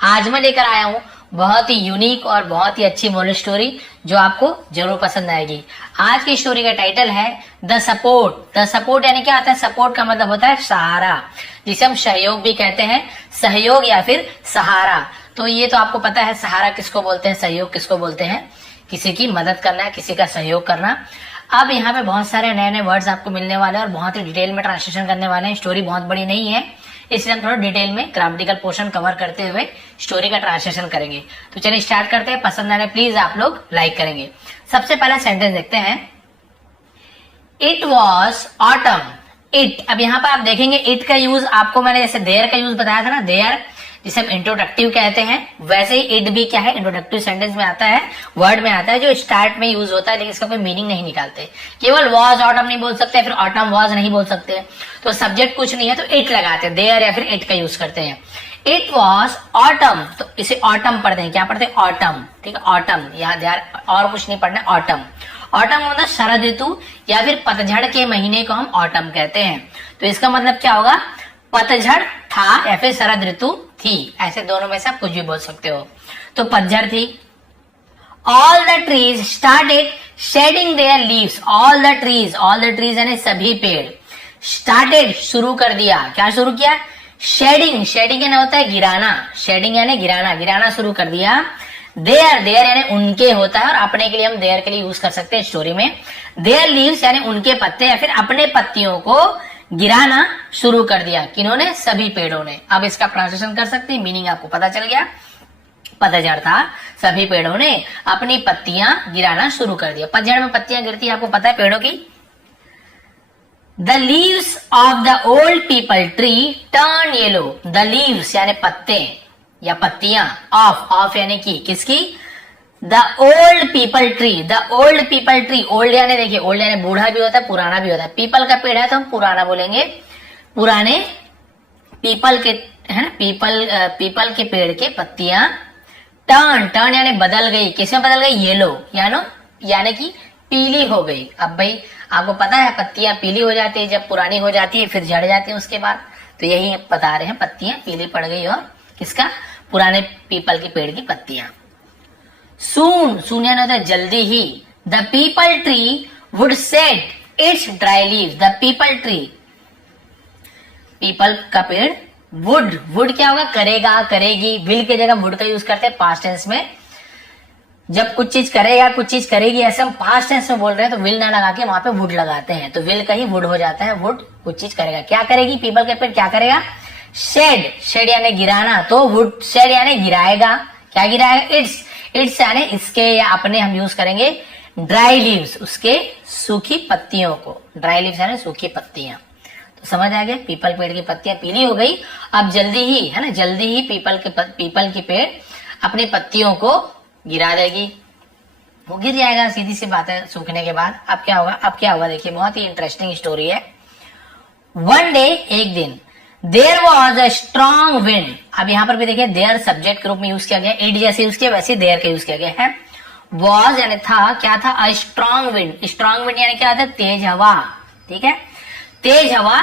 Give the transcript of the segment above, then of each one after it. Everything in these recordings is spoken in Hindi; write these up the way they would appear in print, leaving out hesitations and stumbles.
आज मैं लेकर आया हूँ बहुत ही यूनिक और बहुत ही अच्छी मोरल स्टोरी जो आपको जरूर पसंद आएगी। आज की स्टोरी का टाइटल है द सपोर्ट। द सपोर्ट यानी क्या आता है? सपोर्ट का मतलब होता है सहारा, जिसे हम सहयोग भी कहते हैं, सहयोग या फिर सहारा। तो ये तो आपको पता है सहारा किसको बोलते हैं, सहयोग किसको बोलते हैं। किसी की मदद करना, किसी का सहयोग करना। अब यहाँ पे बहुत सारे नए नए वर्ड्स आपको मिलने वाले हैं और बहुत ही डिटेल में ट्रांसलेशन करने वाले हैं। स्टोरी बहुत बड़ी नहीं है, इसलिए हम थोड़ा डिटेल में ग्रामेटिकल पोर्शन कवर करते हुए स्टोरी का ट्रांसलेशन करेंगे। तो चलिए स्टार्ट करते हैं। पसंद आने प्लीज आप लोग लाइक करेंगे। सबसे पहला सेंटेंस देखते हैं। It was autumn. इट, अब यहाँ पर आप देखेंगे इट का यूज आपको मैंने जैसे देयर का यूज बताया था ना, देयर जिसे हम इंट्रोडक्टिव कहते हैं, वैसे ही इट भी क्या है, इंट्रोडक्टिव सेंटेंस में आता है, वर्ड में आता है जो स्टार्ट में यूज होता है, लेकिन इसका कोई मीनिंग नहीं निकालते। केवल वॉज ऑटम नहीं बोल सकते, फिर ऑटम वॉज नहीं बोल सकते, तो सब्जेक्ट कुछ नहीं है तो इट लगाते हैं, देयर या फिर इट का यूज करते हैं। इट वॉज ऑटम, तो इसे ऑटम पढ़ते हैं। क्या पढ़ते हैं? ऑटम। ठीक है, ऑटम, यहाँ ध्यान और कुछ नहीं पढ़ना, ऑटम। ऑटम होता है शरद ऋतु या फिर पतझड़ के महीने को हम ऑटम कहते हैं। तो इसका मतलब क्या होगा? पतझड़ था या फिर शरद ऋतु थी, ऐसे दोनों में से आप कुछ भी बोल सकते हो। तो पतझड़ थी। All the trees started shedding their leaves. All the trees, all the trees यानी सभी पेड़, स्टार्टेड शुरू कर दिया। क्या शुरू किया? शेडिंग, शेडिंग यानी होता है गिराना, शेडिंग यानी गिराना, गिराना शुरू कर दिया। देयर, देयर यानी उनके होता है और अपने के लिए हम देयर के लिए यूज कर सकते हैं स्टोरी में। देयर लीव्स यानी उनके पत्ते या फिर अपने पत्तियों को गिराना शुरू कर दिया। किन्होंने? सभी पेड़ों ने। अब इसका ट्रांसलेशन कर सकते हैं, मीनिंग आपको पता चल गया। पतझड़ था, सभी पेड़ों ने अपनी पत्तियां गिराना शुरू कर दिया। पतझड़ में पत्तियां गिरती है, आपको पता है पेड़ों की। The leaves of the old people tree turn yellow. The leaves यानी पत्ते या पत्तियां, ऑफ यानी की, किसकी? The old people tree. The old people tree, old यानी देखिए, ओल्ड यानी बूढ़ा भी होता है, पुराना भी होता है। पीपल का पेड़ है तो हम पुराना बोलेंगे, पुराने पीपल के, है ना, पीपल के पेड़ के पत्तियां टर्न, टर्न यानी बदल गई। किसमें बदल गई? येलो, यानी कि पीली हो गई। अब भाई आपको पता है पत्तियां पीली हो जाती है जब पुरानी हो जाती है, फिर झड़ जाती है उसके बाद। तो यही बता रहे हैं, पत्तियां पीली पड़ गई और किसका? पुराने पीपल के पेड़ की पत्तियां। सून, सून यानी होता है जल्दी ही। The peepal tree would shed its dry leaves. The peepal tree, पीपल का पेड़, वुड, वुड क्या होगा? करेगा, करेगी। विल की जगह वुड का यूज करते हैं पास्ट टेंस में। जब कुछ चीज करेगा, कुछ चीज करेगी, ऐसे हम पास्ट टेंस में बोल रहे हैं तो विल ना लगा के वहां पे वुड लगाते हैं, तो विल का ही वुड हो जाता है। वुड कुछ चीज करेगा। क्या करेगी? पीपल के पेड़ क्या करेगा? शेड, शेड यानी गिराना, तो वुड शेड यानी गिराएगा। क्या गिराएगा? इट्स, इट्स यानी इसके या अपने हम यूज करेंगे। ड्राई लीव्स, उसके सूखी पत्तियों को। ड्राई लीव्स यानी सूखी पत्तियां। तो समझ आ गया, पीपल पेड़ की पत्तियां पीली हो गई, अब जल्दी ही, है ना, जल्दी ही पीपल की पेड़ अपनी पत्तियों को गिरा देगी। वो गिर जाएगा, सीधी सी बात है, सूखने के बाद। अब क्या होगा? अब क्या होगा देखिए, बहुत ही इंटरेस्टिंग स्टोरी है। वन डे, एक दिन, there was a strong wind. अब यहां पर भी देखिए देयर सब्जेक्ट के रूप में यूज किया गया, इट जैसे यूज किया वैसे देयर का यूज किया गया है। वॉज यानी था, क्या था? अ स्ट्रॉन्ग विंड। स्ट्रॉन्ग विंड यानी क्या होता है? तेज हवा। ठीक है, तेज हवा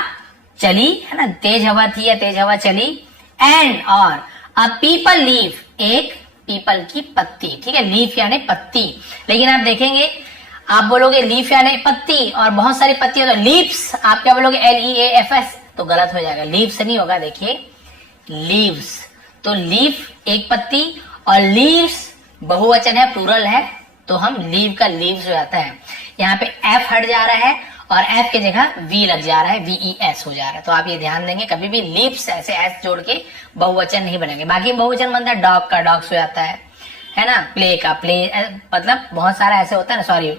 चली, है ना, तेज हवा थी या तेज हवा चली। एंड और अ पीपल लीफ, एक पीपल की पत्ती। ठीक है, लीफ यानी पत्ती, लेकिन आप देखेंगे आप बोलोगे लीफ यानी पत्ती और बहुत सारी पत्तियां, तो लीव्स आप क्या बोलोगे? LEAFS, तो गलत हो जाएगा, लीव्स नहीं होगा। देखिए लीव्स, तो लीफ एक पत्ती और लीव्स बहुवचन है, प्लूरल है, तो हम लीव का लीव्स हो जाता है। यहाँ पे F हट जा रहा है और F की जगह V लग जा रहा है, VES हो जा रहा है। तो आप ये ध्यान देंगे, कभी भी लीव्स ऐसे S जोड़ के बहुवचन नहीं बनेंगे। बाकी बहुवचन बनता है डॉग का डॉग्स हो जाता है ना, प्ले का प्ले, मतलब बहुत सारा ऐसे होता है ना, सॉरी,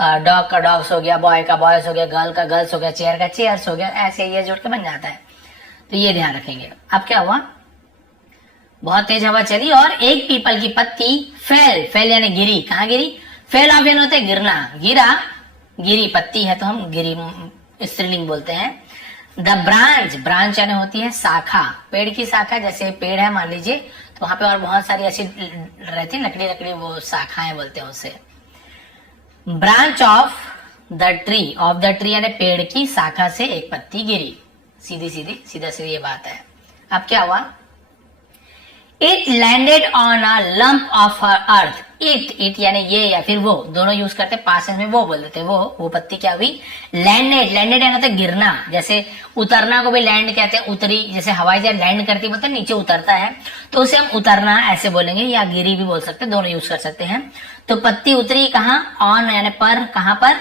डॉग का डॉग्स हो गया, बॉय का बॉयज हो गया, गर्ल का गर्ल्स हो गया, चेयर का चेयर्स हो गया, ऐसे ये जोड़ के बन जाता है। तो ये ध्यान रखेंगे। अब क्या हुआ? बहुत तेज हवा चली और एक पीपल की पत्ती फेल, फेल यानी गिरी। कहाँ गिरी? फेल ऑफ यानी होता है गिरना, गिरा, गिरी, पत्ती है तो हम गिरी स्त्रीलिंग बोलते हैं। द ब्रांच, ब्रांच यानी होती है शाखा, पेड़ की शाखा, जैसे पेड़ है मान लीजिए तो वहां पे और बहुत सारी ऐसी रहती है लकड़ी लकड़ी, वो शाखाएं बोलते हैं उसे। Branch of the tree, of the tree यानी पेड़ की शाखा से एक पत्ती गिरी। सीधा सीधी ये बात है। अब क्या हुआ? It landed on a lump of earth. It यानी ये या फिर वो, दोनों यूज करते पास्ट में वो बोल देते। वो पत्ती क्या हुई, लैंडेड। लैंडेड यानी होता है गिरना, जैसे उतरना को भी लैंड कहते हैं, उतरी, जैसे हवाई जहाज लैंड करती बोलते हैं नीचे उतरता है, तो उसे हम उतरना ऐसे बोलेंगे, या गिरी भी बोल सकते हैं, दोनों यूज कर सकते हैं। तो पत्ती उतरी कहाँ, ऑन यानी पर, कहां पर,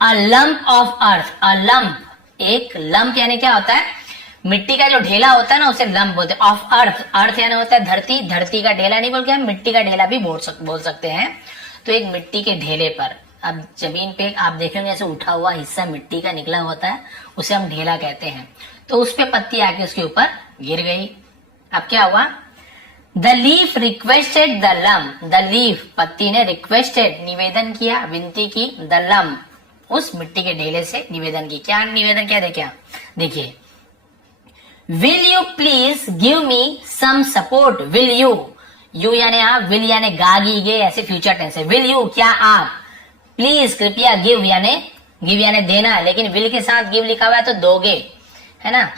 a lump of earth. A lump, एक लंप यानी क्या होता है, मिट्टी का जो ढेला होता है ना उसे लंप बोलते हैं। ऑफ अर्थ, अर्थ यानी होता है धरती, धरती का ढेला नहीं बोल के हम मिट्टी का ढेला भी बोल सकते हैं। तो एक मिट्टी के ढेले पर, अब जमीन पे आप देखेंगे ऐसे उठा हुआ हिस्सा मिट्टी का निकला होता है, उसे हम ढेला कहते हैं। तो उस पे पत्ती आके उसके ऊपर गिर गई। अब क्या हुआ, the leaf requested the lamp. The leaf, पत्ती ने रिक्वेस्टेड, निवेदन किया, विनती की, द लम्प, उस मिट्टी के ढेले से निवेदन की। क्या निवेदन किया, देखिए, will you please give me some support. Will you यानी आप, विल यानी गागी गे, ऐसे फ्यूचर टेंस है। विल यू, क्या आप, प्लीज कृपया, गिव यानी देना, लेकिन विल के साथ गिव लिखा हुआ है तो दोगे, है ना।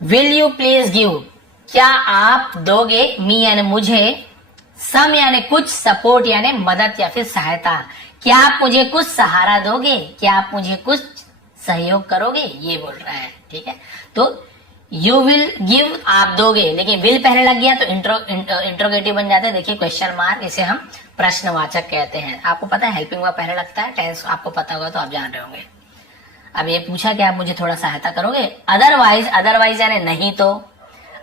विल यू प्लीज गिव, क्या आप दोगे, मी यानी मुझे, सम यानी कुछ, सपोर्ट यानी मदद या फिर सहायता। क्या आप मुझे कुछ सहारा दोगे, क्या आप मुझे कुछ सहयोग करोगे, ये बोल रहा है, ठीक है। तो यू विल गिव, आप दोगे, लेकिन विल पहले लग गया तो इंट्रोगेटिव बन जाता है। देखिए क्वेश्चन मार्क, इसे हम प्रश्नवाचक कहते हैं। आपको पता है हेल्पिंग वर्ब पहले लगता है, टेंस आपको पता होगा तो आप जान रहे होंगे। अब ये पूछा कि आप मुझे थोड़ा सहायता करोगे। अदरवाइज, अदरवाइज यानी नहीं तो,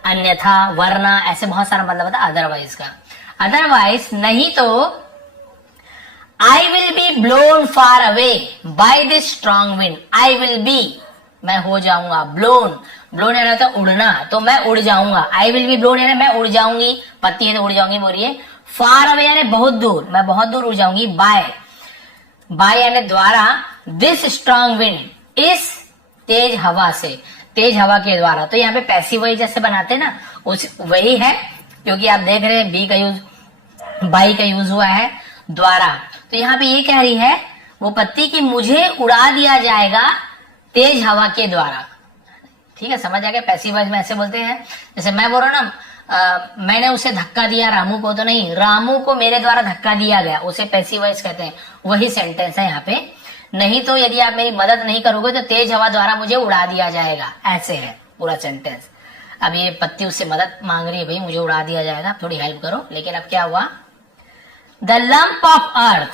अन्यथा, वरना, ऐसे बहुत सारा मतलब होता है अदरवाइज का। अदरवाइज नहीं तो I will be blown far away by this strong wind. I will be, मैं हो जाऊंगा, ब्लोन, ब्लोन यानी होता है उड़ना, तो मैं उड़ जाऊंगा। आई विल बी ब्लोन यानी मैं उड़ जाऊंगी, पत्ती है तो उड़ जाऊंगी बोल रही है। फार अवे यानी बहुत दूर, मैं बहुत दूर उड़ जाऊंगी। बाय यानी द्वारा, दिस स्ट्रॉन्ग विंड, इस तेज हवा से, तेज हवा के द्वारा। तो यहाँ पे पैसिव वॉइस जैसे बनाते हैं ना, उस वही है, क्योंकि आप देख रहे हैं बी का यूज, बाई का यूज हुआ है, द्वारा। तो यहाँ पे ये कह रही है वो पत्ती कि मुझे उड़ा दिया जाएगा तेज हवा के द्वारा। ठीक है, समझ आ गया। पैसिव वॉइस में ऐसे बोलते हैं, जैसे मैं बोल रहा हूँ ना, मैंने उसे धक्का दिया रामू को, तो नहीं, रामू को मेरे द्वारा धक्का दिया गया, उसे पैसिव वॉइस कहते हैं। वही सेंटेंस है यहाँ पे। नहीं तो यदि आप मेरी मदद नहीं करोगे तो तेज हवा द्वारा मुझे उड़ा दिया जाएगा, ऐसे है पूरा सेंटेंस। अब ये पत्ती उससे मदद मांग रही है, भाई मुझे उड़ा दिया जाएगा, थोड़ी हेल्प करो। लेकिन अब क्या हुआ, द लंप ऑफ अर्थ,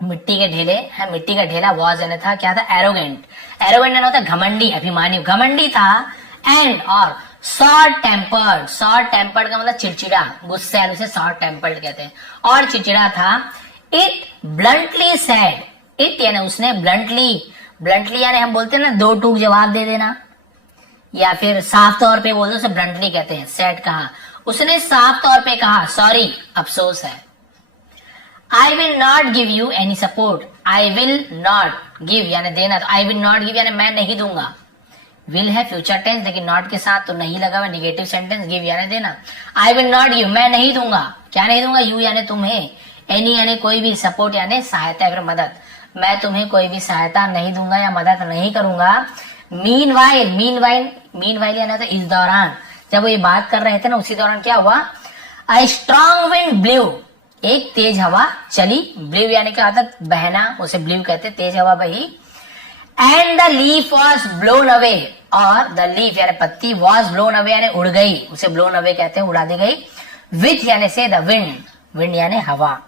मिट्टी के ढेले है, मिट्टी का ढेला वॉज यानी था, क्या था, एरोगेंट। एरोगेंट यानी होता है घमंडी, अभिमानी, घमंडी था। एंड और शॉर्ट टेम्पर्ड, शॉर्ट टेम्पर्ड का मतलब चिड़चिड़ा, गुस्सैल, उसे शॉर्ट टेम्पर्ड कहते हैं, और चिड़चिड़ा था। इट ब्लंटली सेड, इट यानी उसने, ब्लंटली यानी हम बोलते हैं ना दो टूक जवाब दे देना, या फिर साफ तौर पे बोलते उसे ब्लंटली कहते हैं। सेड कहा, उसने साफ तौर पे कहा, सॉरी, अफसोस है। I will not give you any support, I will not give यानी देना, तो आई विल नॉट गिव यानी मैं नहीं दूंगा। विल है फ्यूचर टेंस, लेकिन नॉट के साथ तो नहीं लगा हुआ, निगेटिव सेंटेंस, गिव यानी देना। आई विल नॉट गिव, मैं नहीं दूंगा, क्या नहीं दूंगा, यू यानी तुम्हें, एनी यानी कोई भी, सपोर्ट यानी सहायता या फिर मदद, मैं तुम्हें कोई भी सहायता नहीं दूंगा या मदद नहीं करूंगा। मीनवाइल यानी तो इस दौरान, जब वो ये बात कर रहे थे ना, उसी दौरान क्या हुआ, अ स्ट्रॉन्ग विंड ब्ल्यू, एक तेज हवा चली। ब्ल्यू यानी क्या होता है, बहना, उसे ब्ल्यू कहते, तेज हवा बही। And the leaf was blown away, और द लीफ यानी पत्ती, वॉज ब्लोन अवे यानी उड़ गई, उसे ब्लोन अवे कहते हैं, उड़ा दी गई। विथ यानी से द विंड, विंड यानी हवा,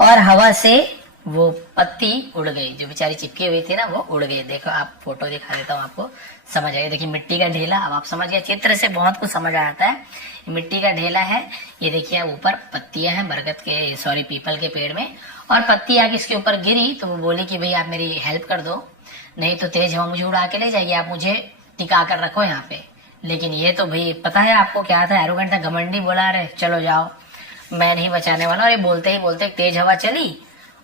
और हवा से वो पत्ती उड़ गई, जो बेचारी चिपकी हुई थी ना वो उड़ गई। देखो आप फोटो दिखा देता हूँ आपको, समझ आएगा। देखिए मिट्टी का ढेला, अब आप समझ गए, चित्र से बहुत कुछ समझ आता है। मिट्टी का ढेला है, ये देखिए ऊपर पत्तियां हैं बरगद के, सॉरी पीपल के पेड़ में, और पत्ती आके इसके ऊपर गिरी, तो वो बोली कि भाई आप मेरी हेल्प कर दो, नहीं तो तेज हवा मुझे उड़ा के ले जाएगी, आप मुझे टिका कर रखो यहाँ पे। लेकिन ये तो भाई पता है आपको क्या था, एरोगेंट था, घमंडी, बोला अरे चलो जाओ, मैं नहीं बचाने वाला। और ये बोलते ही बोलते तेज हवा चली,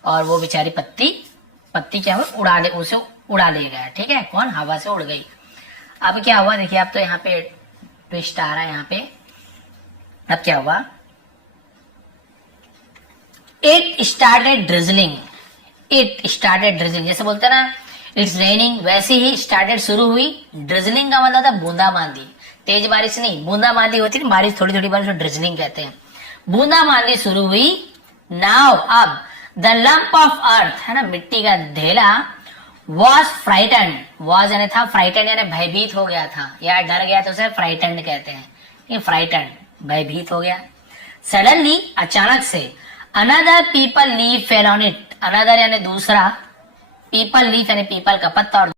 और वो बेचारी पत्ती क्या हुआ, उसे उड़ा ले गया। ठीक है, कौन, हवा से उड़ गई। अब क्या हुआ, देखिए अब तो यहाँ पे ट्विस्ट आ रहा है यहाँ पे। अब क्या हुआ, it started drizzling, it started drizzling, जैसे बोलते हैं ना इट्स रेनिंग, वैसे ही स्टार्टेड शुरू हुई। ड्रिजलिंग का मतलब था बूंदाबांदी, तेज बारिश नहीं, बूंदाबांदी होती है ना, बारिश थोड़ी थोड़ी बारिश, ड्रिजलिंग कहते हैं। बूंदाबांदी शुरू हुई। नाउ अब द लंप ऑफ अर्थ है ना, मिट्टी का ढेला, वॉज फ्राइटेंड, वॉज यानी था, फ्राइटेंड यानी भयभीत हो गया था या डर गया तो उसे फ्राइटेंड कहते हैं। ये फ्राइटेंड भयभीत हो गया। सडनली अचानक से, another people leaf fell on it, another यानी दूसरा, पीपल लीफ यानी पीपल का पत्ता, और